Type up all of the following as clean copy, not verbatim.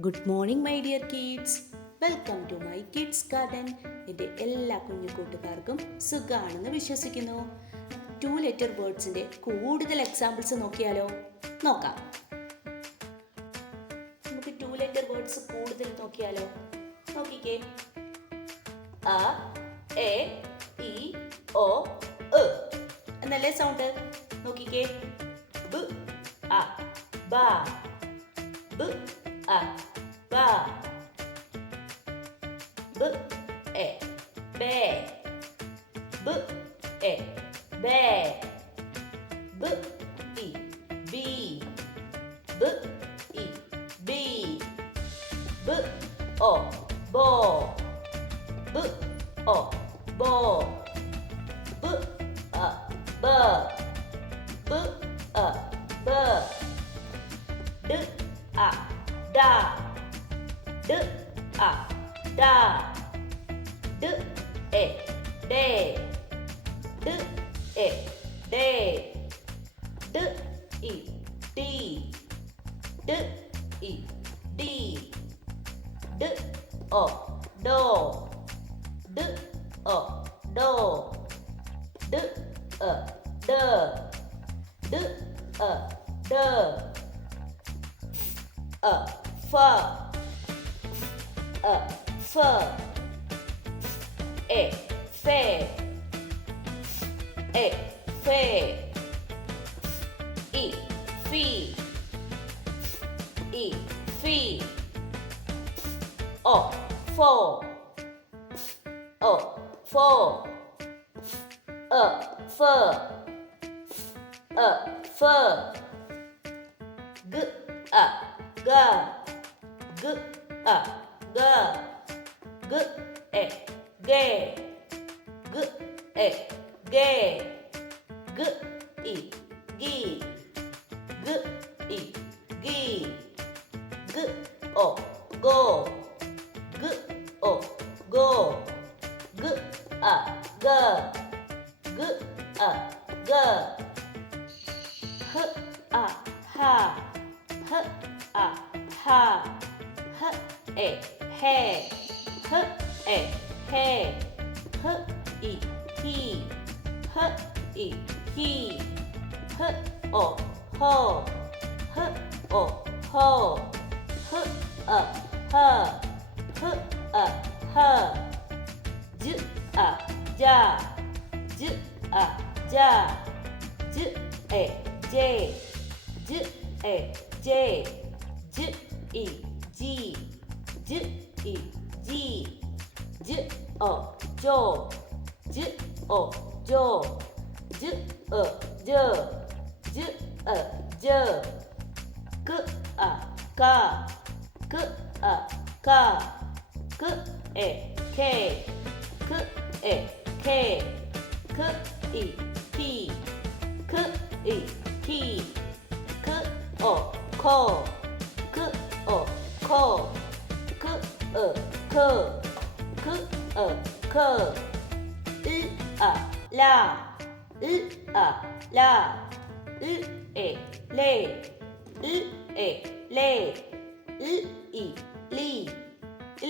Good morning my dear kids. Welcome to my kids garden. എൻ്റെ എല്ലാ കുഞ്ഞു കൂട്ടുകാർക്കും സുഖമാണെന്ന് വിശ്വസിക്കുന്നു. 2 ലെറ്റർ വേർഡ്സിൻ്റെ കൂടുതൽ എക്സാമ്പിൾസ് നോക്കിയാലോ? നോക്കാം. നമുക്ക് 2 ലെറ്റർ വേർഡ്സ് കൂടുതൽ നോക്കിയാലോ? നോക്കിക്കേ. അ, എ, ഇ, ഒ, എ എന്നല്ലേ സൗണ്ട്? നോക്കിക്കേ. ബ്, അ, ബ, ബ്, a ba b e be b e be b i b b i b b o bo b o bo b a ba b a ba d a da d a da d e de d e de d i d d i d d o do d o do d a d d a d a f a f e fe e fe i fi i fi o fo o fo a f a f g a ga g a ga g e ge g e ge g i gi g i gi g o go g o go g a ga g a ga h a ha h a ha h e he h e he h i hi h i hi h o ho h o ho h a ha h a ha j a ja j a ja j e j j e j j i ji j i ji j o jo j o jo j a j j a j k a ka k a ka k e ke k e ke k i ki k i ki k o ko k o ko k e k k e k i a la i a la i e le i e le i i li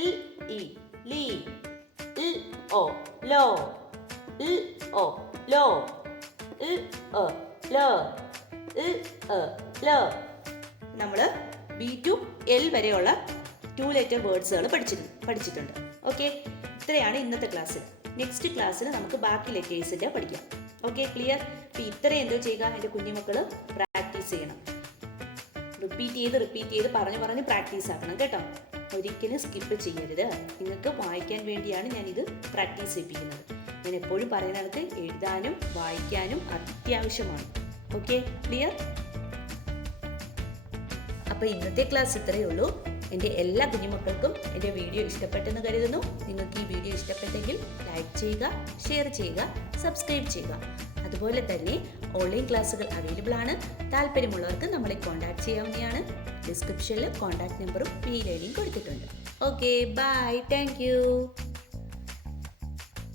i i li i o lo i o lo i e lo i e lo. നമ്മൾ B to L വരെയുള്ള 2 letter വേർഡ്സുകൾ പഠിച്ചിട്ടുണ്ട്. Okay, ഇത്രയാണ് ഇന്നത്തെ ക്ലാസ്സിൽ. Next ക്ലാസ്സിൽ നമുക്ക് ബാക്കി ലെറ്റേഴ്സിൻ്റെ പഠിക്കാം. Okay, clear? അപ്പോൾ ഇത്രയും എന്തോ ചെയ്യുക, എൻ്റെ കുഞ്ഞുമക്കൾ പ്രാക്ടീസ് ചെയ്യണം. റിപ്പീറ്റ് ചെയ്ത് പറഞ്ഞ് പ്രാക്ടീസ് ആക്കണം കേട്ടോ. ഒരിക്കലും സ്കിപ്പ് ചെയ്യരുത്. നിങ്ങൾക്ക് വായിക്കാൻ വേണ്ടിയാണ് ഞാനിത് പ്രാക്ടീസ് ചെയ്യിപ്പിക്കുന്നത്. ഞാൻ എപ്പോഴും പറയുന്നിടത്ത് എഴുതാനും വായിക്കാനും അത്യാവശ്യമാണ്. Okay, clear? അപ്പോൾ ഇന്നത്തെ ക്ലാസ് ഇത്രയേ ഉള്ളൂ. എൻ്റെ എല്ലാ കുഞ്ഞുമക്കൾക്കും എൻ്റെ വീഡിയോ ഇഷ്ടപ്പെട്ടെന്ന് കരുതുന്നു. നിങ്ങൾക്ക് ഈ വീഡിയോ ഇഷ്ടപ്പെട്ടെങ്കിൽ ലൈക്ക് ചെയ്യുക, ഷെയർ ചെയ്യുക, സബ്സ്ക്രൈബ് ചെയ്യുക. അതുപോലെ തന്നെ ഓൺലൈൻ ക്ലാസ്സുകൾ അവൈലബിൾ ആണ്. താല്പര്യമുള്ളവർക്ക് നമ്മളെ കോൺടാക്ട് ചെയ്യാവുന്നതാണ്. ഡിസ്ക്രിപ്ഷനിൽ കോൺടാക്ട് നമ്പറും മെയിൽ ഐഡിയും കൊടുത്തിട്ടുണ്ട്. Okay, bye, thank U.